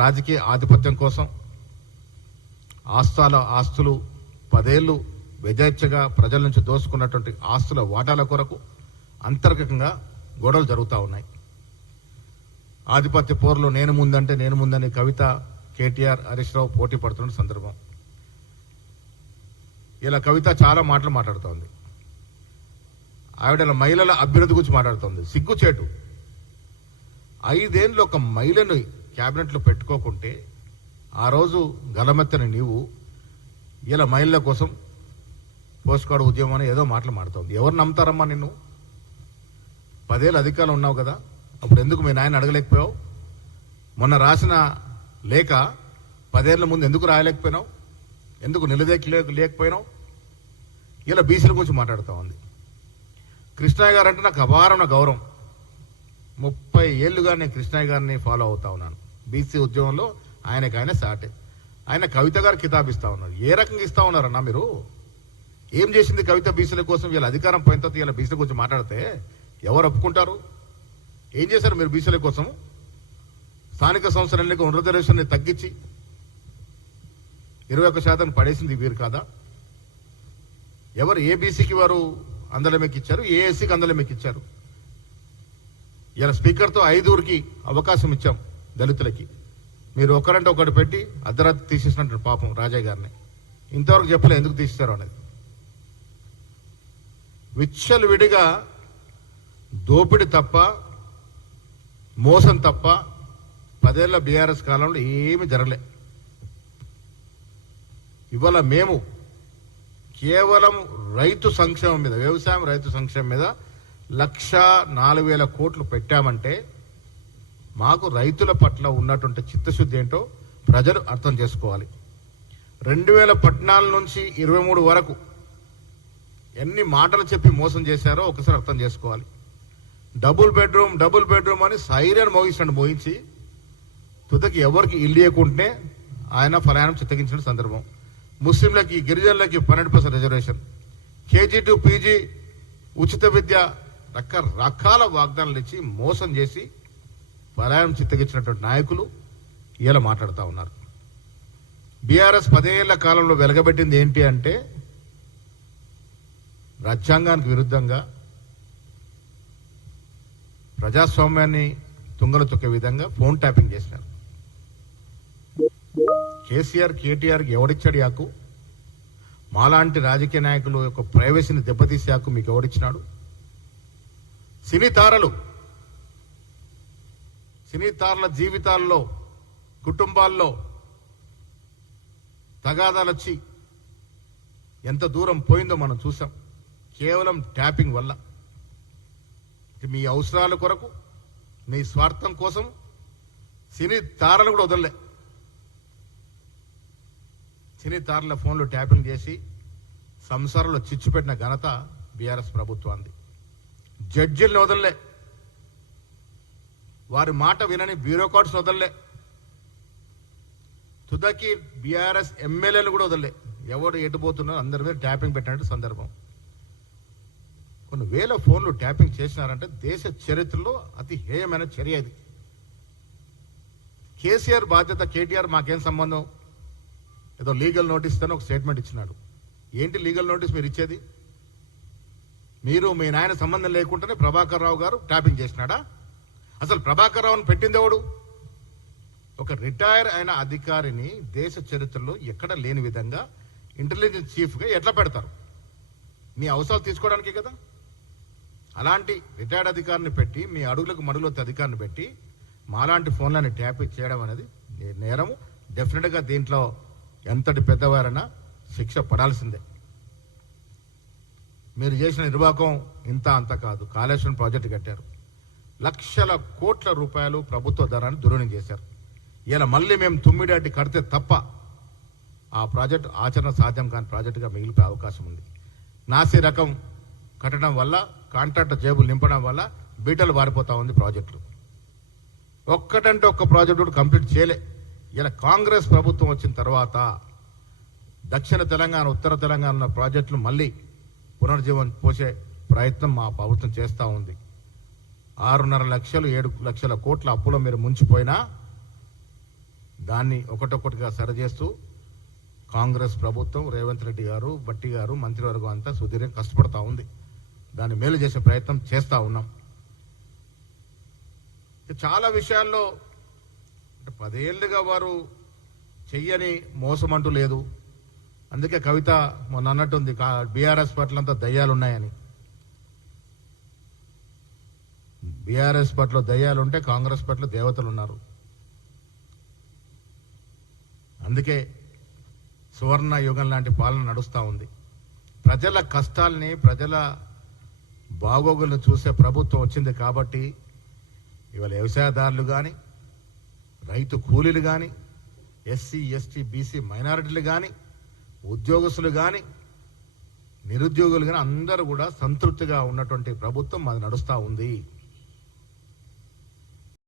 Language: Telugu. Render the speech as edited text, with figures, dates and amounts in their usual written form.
రాజకీయ ఆధిపత్యం కోసం ఆస్తులు 10 ఏళ్ళు విజేచ్ఛగా ప్రజల నుంచి దోసుకున్నటువంటి ఆస్తుల వాటాల కొరకు అంతర్గతంగా గొడవలు జరుగుతూ ఉన్నాయి. ఆధిపత్య పోరులో నేను ముందని కవిత, కేటీఆర్, హరీష్ రావు పోటీ పడుతున్న సందర్భం. ఇలా కవిత చాలా మాటలు మాట్లాడుతోంది. ఆవిడ మహిళల అభ్యున్నతి గురించి మాట్లాడుతోంది. సిగ్గుచేటు. 5 ఏళ్ళు ఒక మహిళను క్యాబినెట్లో పెట్టుకోకుంటే ఆ రోజు గలమెత్తని నీవు ఇలా మహిళల కోసం పోస్ట్కార్డు ఉద్యమం అని ఏదో మాటలు మాడుతోంది. ఎవరు నమ్ముతారమ్మా నిన్ను? 10 ఏళ్ళు అధికారంలో ఉన్నావు కదా, అప్పుడు ఎందుకు మీ నాయన అడగలేకపోయావు? మొన్న రాసిన లేఖ 10 ఏళ్ల ముందు ఎందుకు రాయలేకపోయినావు? ఎందుకు లేకపోయినావు? ఇలా బీసీల గురించి మాట్లాడుతూ ఉంది. కృష్ణయ్య గారు అంటే నాకు అపారమైన గౌరవం. 30 ఏళ్లుగా నేను కృష్ణయ్య గారిని ఫాలో అవుతా ఉన్నాను. బీసీ ఉద్యమంలో ఆయనకైనా సాటే. ఆయన కవిత గారు కితాబ్ ఇస్తా ఉన్నారు. ఏ రకంగా ఇస్తా ఉన్నారన్నా మీరు? ఏం చేసింది కవిత బీసీల కోసం? వీళ్ళ అధికారం పోయిన తర్వాత వీళ్ళ బీసీల గురించి మాట్లాడితే ఎవరు ఒప్పుకుంటారు? ఏం చేశారు మీరు బీసీల కోసం? స్థానిక సంస్థల ఎన్నిక రిజర్వేషన్ తగ్గించి 21% పడేసింది వీరు కాదా? ఎవరు ఏ బీసీకి వారు అందలమెక్కిచ్చారు, ఏ ఎస్సీకి అందలమెక్కిచ్చారు? ఇలా స్పీకర్తో 5 అవకాశం ఇచ్చాం దళితులకి. మీరు ఒకరంటే ఒకటి పెట్టి అర్ధరాత్రి తీసేసినట్టు పాపం రాజయ్య గారిని. ఇంతవరకు చెప్పలే ఎందుకు తీసేశారు అనేది. విచ్చలు విడిగా దోపిడి తప్ప, మోసం తప్ప 10 ఏళ్ల బీఆర్ఎస్ కాలంలో ఏమీ జరగలే. ఇవాళ మేము కేవలం రైతు సంక్షేమం మీద, వ్యవసాయం రైతు సంక్షేమం మీద 1,04,000 కోట్లు పెట్టామంటే మాకు రైతుల పట్ల ఉన్నటువంటి చిత్తశుద్ధి ఏంటో ప్రజలు అర్థం చేసుకోవాలి. 2014 నుంచి 23 వరకు ఎన్ని మాటలు చెప్పి మోసం చేశారో ఒకసారి అర్థం చేసుకోవాలి. డబుల్ బెడ్రూమ్ అని సైరన్ మోగించి తుదకి ఎవరికి ఇల్లు ఇవ్వకుంటే ఆయన ఫలానం చిత్తగించిన సందర్భం. ముస్లింలకి, గిరిజనులకి 12% రిజర్వేషన్, KG to PG ఉచిత విద్య, రకరకాల వాగ్దానాలు ఇచ్చి మోసం చేసి ఫలానం చిత్తగించినటువంటి నాయకులు ఇలా మాట్లాడుతూ ఉన్నారు. బీఆర్ఎస్ 10 ఏళ్ల కాలంలో వెలగబెట్టింది ఏంటి అంటే రాజ్యాంగానికి విరుద్ధంగా ప్రజాస్వామ్యాన్ని తుంగలు తొక్కే విధంగా ఫోన్ ట్యాపింగ్ చేసినారు. కేసీఆర్, కేటీఆర్కి ఎవడిచ్చాడు యాకు? మాలాంటి రాజకీయ నాయకులు యొక్క ప్రైవసీని దెబ్బతీసే యాకు మీకు ఎవడిచ్చినాడు? సినీ తారల జీవితాల్లో, కుటుంబాల్లో తగాదాలు వచ్చి ఎంత దూరం పోయిందో మనం చూసాం. కేవలం ట్యాపింగ్ వల్ల. మీ అవసరాల కొరకు, మీ స్వార్థం కోసం సినీ తారలు కూడా వదలలే. సినీ తారల ఫోన్లు ట్యాపింగ్ చేసి సంసారంలో చిచ్చు పెట్టిన ఘనత బీఆర్ఎస్ ప్రభుత్వాన్ని. జడ్జిలను వదలలే, వారి మాట వినని బ్యూరోక్రాట్స్ వదలలే, తుదకి బీఆర్ఎస్ ఎమ్మెల్యేలు కూడా వదలలే. ఎవడు ఎటుపోతున్నారో అందరి మీద ట్యాపింగ్ పెట్టినట్టు సందర్భం. కొన్ని వేల ఫోన్లు ట్యాపింగ్ చేసినారంటే దేశ చరిత్రలో అతి హేయమైన చర్య ఇది. కేసీఆర్ బాధ్యత, కేటీఆర్ మాకేం సంబంధం? ఏదో లీగల్ నోటీస్ అని ఒక స్టేట్మెంట్ ఇచ్చినాడు. ఏంటి లీగల్ నోటీస్ మీరు ఇచ్చేది? మీరు మీ నాయన సంబంధం లేకుండానే ప్రభాకర్ రావు గారు ట్యాపింగ్ చేసినాడా? అసలు ప్రభాకర్ రావుని పెట్టింది ఎవడు? ఒక రిటైర్ అయిన అధికారిని దేశ చరిత్రలో ఎక్కడ లేని విధంగా ఇంటెలిజెన్స్ చీఫ్గా ఎట్లా పెడతారు? మీ అవసరాలు తీసుకోవడానికే కదా. అలాంటి రిటైర్డ్ అధికారిని పెట్టి, మీ అడుగులకు మడుగులొత్తే అధికారిని పెట్టి మాలాంటి ఫోన్లని ట్యాప్ చేయడం అనేది నేరము. డెఫినెట్గా దీంట్లో ఎంతటి పెద్దవారైనా శిక్ష పడాల్సిందే. మీరు చేసిన నిర్వాహకం ఇంత అంత కాదు. కాళేశ్వరం ప్రాజెక్టు కట్టారు, లక్షల కోట్ల రూపాయలు ప్రభుత్వ ధనాన్ని దుర్వినియోగం చేశారు. ఇలా మళ్ళీ మేము 9 అడ్డి కడితే తప్ప ఆ ప్రాజెక్టు ఆచరణ సాధ్యం కాని ప్రాజెక్టుగా మిగిలిపోయే అవకాశం ఉంది. నాసి రకం కట్టడం వల్ల, కాంట్రాక్టర్ జేబులు నింపడం వల్ల బీటలు వారిపోతా ఉంది ప్రాజెక్టులు. ఒక్కటంటే ఒక్క ప్రాజెక్టు కూడా కంప్లీట్ చేయలే. ఇలా కాంగ్రెస్ ప్రభుత్వం వచ్చిన తర్వాత దక్షిణ తెలంగాణ, ఉత్తర తెలంగాణ ప్రాజెక్టులు మళ్ళీ పునర్జీవం పోసే ప్రయత్నం మా ప్రభుత్వం చేస్తూ ఉంది. 6.5 లక్షలు 7 లక్షల కోట్ల అప్పులో మీరు ముంచిపోయినా దాన్ని ఒకటొక్కటిగా సరిచేస్తూ కాంగ్రెస్ ప్రభుత్వం, రేవంత్ రెడ్డి గారు, బట్టి గారు, మంత్రివర్గం అంతా సుదీర్ఘంగా కష్టపడతా ఉంది. దాన్ని మేలు చేసే ప్రయత్నం చేస్తూ ఉన్నాం. చాలా విషయాల్లో 10 ఏళ్లుగా వారు చెయ్యని మోసం అంటూ లేదు. అందుకే కవిత మొన్న అన్నట్టుంది బీఆర్ఎస్ పట్లంతా దయ్యాలున్నాయని. బీఆర్ఎస్ పట్ల దయ్యాలుంటే కాంగ్రెస్ పట్ల దేవతలు ఉన్నారు. అందుకే సువర్ణ యుగం లాంటి పాలన నడుస్తూ ఉంది. ప్రజల కష్టాల్ని, ప్రజల బాగోగులను చూసే ప్రభుత్వం వచ్చింది కాబట్టి ఇవాళ వ్యవసాయదారులు కానీ, రైతు కూలీలు కానీ, ఎస్సీ, ఎస్టీ, బీసీ మైనారిటీలు కానీ, ఉద్యోగస్తులు కానీ, నిరుద్యోగులు కానీ అందరూ కూడా సంతృప్తిగా ఉన్నటువంటి ప్రభుత్వం అది నడుస్తూ ఉంది.